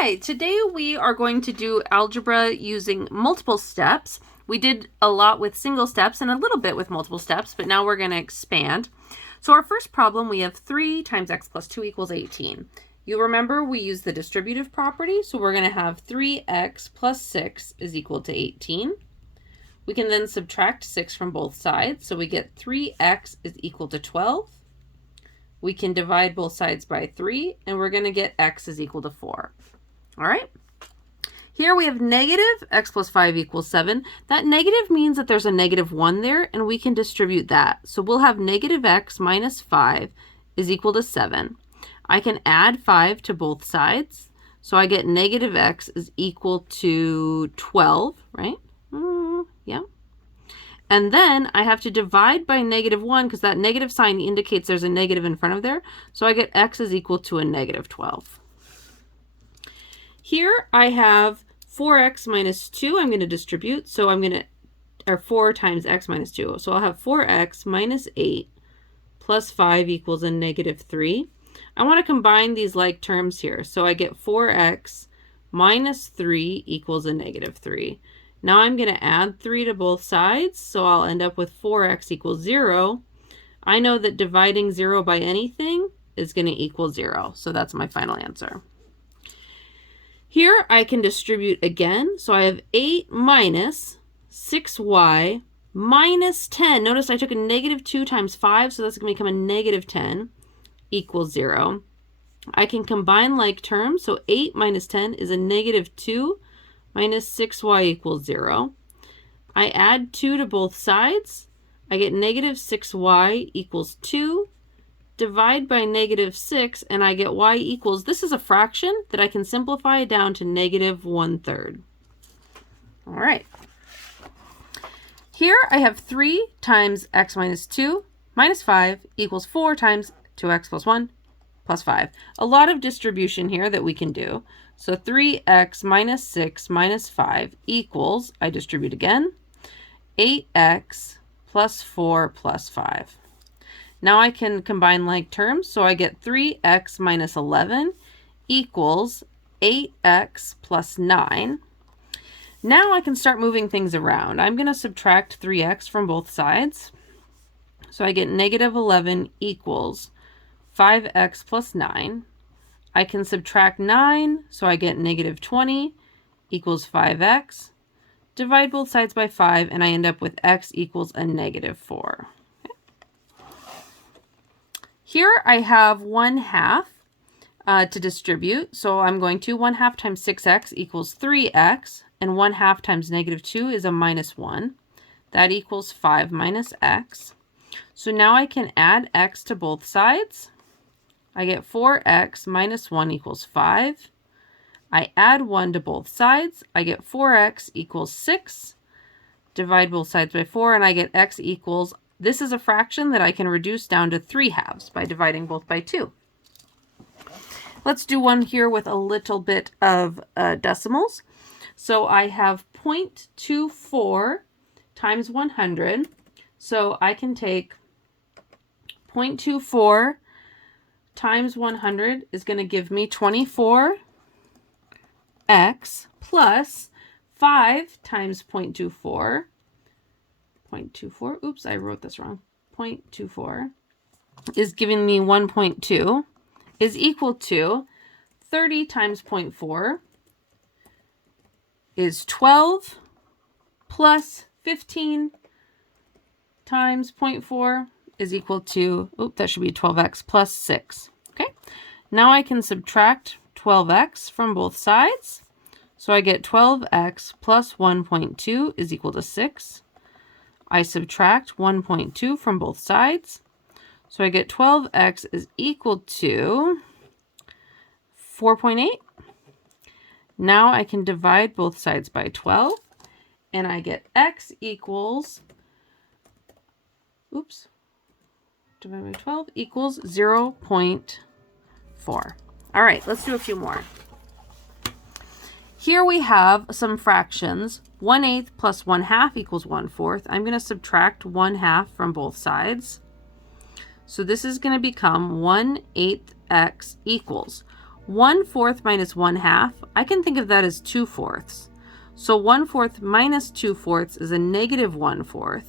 Hi, today we are going to do algebra using multiple steps. We did a lot with single steps and a little bit with multiple steps, but now we're going to expand. So our first problem, we have 3 times x plus 2 equals 18. You'll remember we use the distributive property, so we're going to have 3x plus 6 is equal to 18. We can then subtract 6 from both sides, so we get 3x is equal to 12. We can divide both sides by 3, and we're going to get x is equal to 4. All right. Here we have negative x plus 5 equals 7. That negative means that there's a negative 1 there, and we can distribute that. So we'll have negative x minus 5 is equal to 7. I can add 5 to both sides. So I get negative x is equal to 12, right? Yeah. And then I have to divide by negative 1 because that negative sign indicates there's a negative in front of there. So I get x is equal to a negative 12. Here I have 4x minus 2. I'm going to distribute. So I'm going to, or 4 times x minus 2. So I'll have 4x minus 8 plus 5 equals a negative 3. I want to combine these like terms here. So I get 4x minus 3 equals a negative 3. Now I'm going to add 3 to both sides, so I'll end up with 4x equals 0. I know that dividing 0 by anything is going to equal 0, so that's my final answer. Here I can distribute again, so I have 8 minus 6y minus 10. Notice I took a negative 2 times 5, so that's going to become a negative 10 equals 0. I can combine like terms, so 8 minus 10 is a negative 2 minus 6y equals 0. I add 2 to both sides. I get negative 6y equals 2. Divide by negative 6, and I get y equals, this is a fraction that I can simplify down to negative 1/3. All right. Here I have 3 times x minus 2 minus 5 equals 4 times 2x plus 1 plus 5. A lot of distribution here that we can do. So 3x minus 6 minus 5 equals, I distribute again, 8x plus 4 plus 5. Now I can combine like terms, so I get 3x minus 11 equals 8x plus 9. Now I can start moving things around. I'm going to subtract 3x from both sides. So I get negative 11 equals 5x plus 9. I can subtract 9, so I get negative 20 equals 5x. Divide both sides by 5, and I end up with x equals a negative 4. Okay. Here I have 1/2 to distribute, so I'm going to 1/2 times 6x equals 3x, and 1/2 times negative 2 is a minus 1. That equals 5 minus x. So now I can add x to both sides. I get 4x minus 1 equals 5. I add 1 to both sides. I get 4x equals 6. Divide both sides by 4, and I get x equals, this is a fraction that I can reduce down to 3/2 by dividing both by 2. Let's do one here with a little bit of decimals. So I have 0.24 times 100. So I can take 0.24 times 100 is going to give me 24x plus 5 times 0.24. 0.24, oops, I wrote this wrong. 0.24 is giving me 1.2 is equal to 30 times 0.4 is 12 plus 15 times 0.4 is equal to, that should be 12x plus 6. Okay, now I can subtract 12x from both sides. So I get 12x plus 1.2 is equal to 6. I subtract 1.2 from both sides. So I get 12x is equal to 4.8. Now I can divide both sides by 12, and I get x equals, divided by 12 equals 0.4. All right, let's do a few more. Here we have some fractions. 1/8 plus 1/2 equals 1/4. I'm going to subtract 1/2 from both sides. So this is going to become 1/8 x equals 1/4 minus 1/2, I can think of that as 2/4. So 1/4 minus 2/4 is a negative 1/4.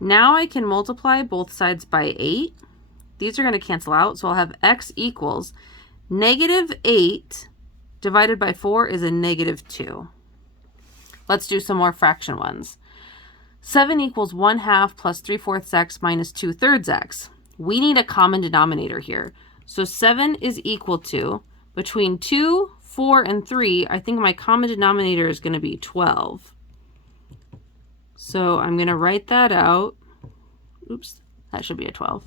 Now I can multiply both sides by 8. These are going to cancel out, so I'll have x equals negative 8 divided by 4 is a negative 2. Let's do some more fraction ones. 7 equals 1/2 plus 3/4 x minus 2/3 x. We need a common denominator here. So 7 is equal to, between 2, 4, and 3, I think my common denominator is going to be 12. So I'm going to write that out. Oops, that should be a 12.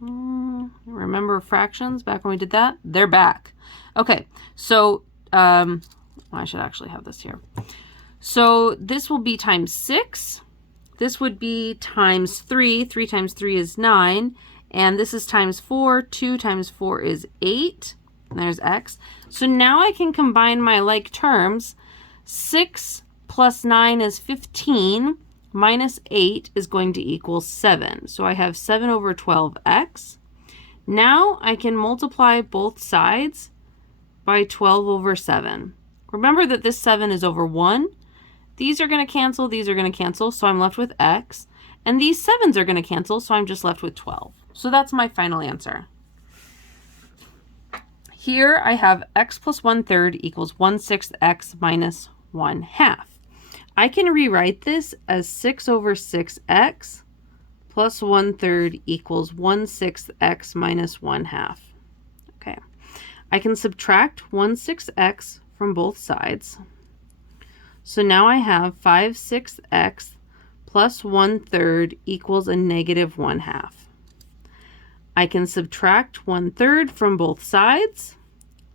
Remember fractions back when we did that? They're back. Okay, so I should actually have this here. So this will be times 6. This would be times 3. 3 times 3 is 9. And this is times 4. 2 times 4 is 8. And there's x. So now I can combine my like terms. 6 plus 9 is 15. Minus 8 is going to equal 7. So I have 7 over 12x. Now I can multiply both sides by 12 over 7. Remember that this 7 is over 1. These are going to cancel, these are going to cancel, so I'm left with x. And these 7s are going to cancel, so I'm just left with 12. So that's my final answer. Here I have x plus 1/3 equals 1/6 x minus 1/2. I can rewrite this as 6 over 6x plus 1/3 equals 1/6 x minus 1/2. Okay. I can subtract 1/6 x from both sides. So now I have 5/6 x plus 1/3 equals a negative 1/2. I can subtract 1/3 from both sides.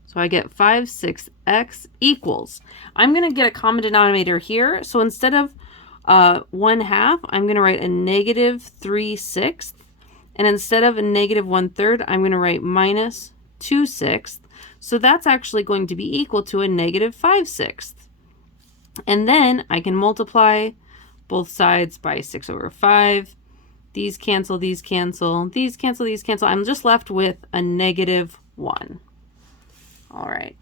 So I get 5/6 x equals. I'm going to get a common denominator here. So instead of 1/2, I'm going to write a negative 3/6. And instead of a negative 1/3, I'm going to write minus 2/6. So that's actually going to be equal to a negative 5/6. And then I can multiply both sides by 6 over 5. These cancel, these cancel, these cancel, these cancel. I'm just left with a negative 1. All right.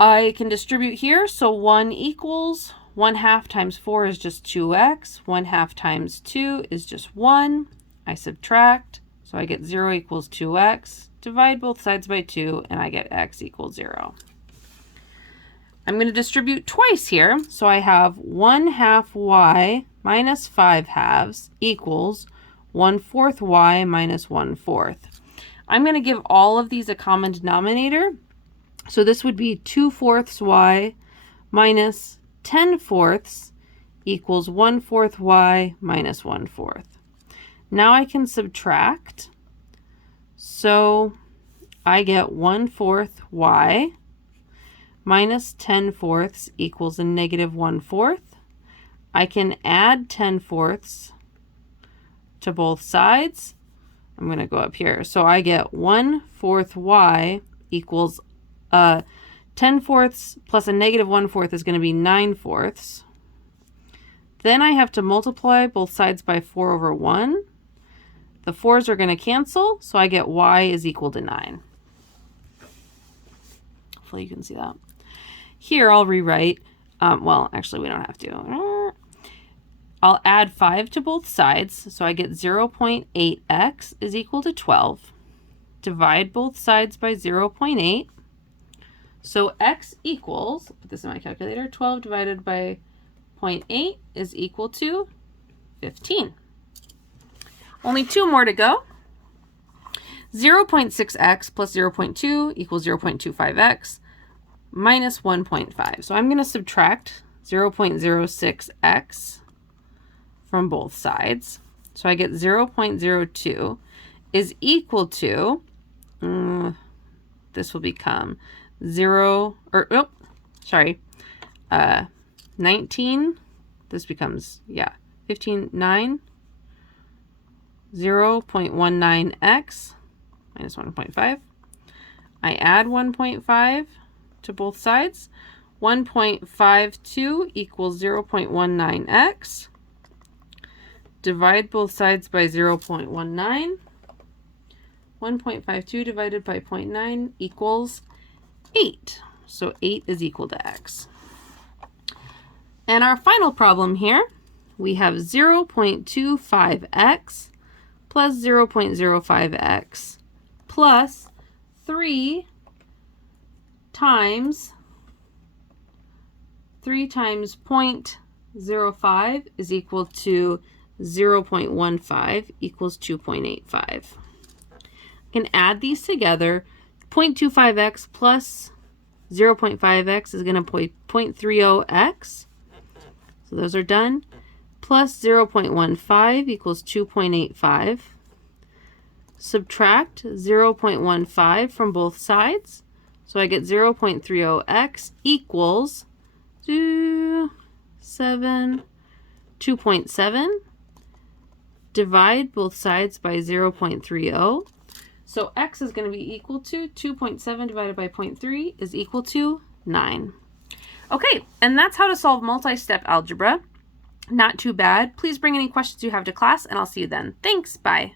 I can distribute here. So 1 equals 1/2 times 4 is just 2x. 1/2 times 2 is just 1. I subtract. So I get 0 equals 2x. Divide both sides by 2, and I get x equals 0. I'm going to distribute twice here. So I have 1/2 y minus 5/2 equals 1/4 y minus 1/4. I'm going to give all of these a common denominator. So this would be 2/4 y minus 10/4 equals 1/4 y minus 1/4. Now I can subtract. So I get 1/4 y minus 10/4 equals a negative 1/4. I can add 10/4 to both sides. I'm going to go up here. So I get 1/4 y equals 10/4 plus a negative 1/4 is going to be 9/4. Then I have to multiply both sides by 4 over 1. The 4s are going to cancel, so I get y is equal to 9. Hopefully you can see that. Here I'll rewrite, well, actually we don't have to. I'll add 5 to both sides, so I get 0.8x is equal to 12. Divide both sides by 0.8. So x equals, put this in my calculator, 12 divided by 0.8 is equal to 15. Only 2 more to go. 0.6x plus 0.2 equals 0.25x minus 1.5. So I'm going to subtract 0.06x from both sides. So I get 0.02 is equal to, this will become 19. This becomes, 15, 9. 0.19x minus 1.5. I add 1.5 to both sides. 1.52 equals 0.19x. Divide both sides by 0.19. 1.52 divided by 0.9 equals 8. So 8 is equal to x. And our final problem here, we have 0.25x plus 0.05x plus 3 times 0.05 is equal to 0.15 equals 2.85. I can add these together. 0.25x plus 0.5x is going to be 0.30x. So those are done. Plus 0.15 equals 2.85. Subtract 0.15 from both sides. So I get 0.30x equals 2.7. Divide both sides by 0.30. So x is going to be equal to 2.7 divided by 0.3 is equal to 9. Okay, and that's how to solve multi-step algebra. Not too bad. Please bring any questions you have to class, and I'll see you then. Thanks. Bye.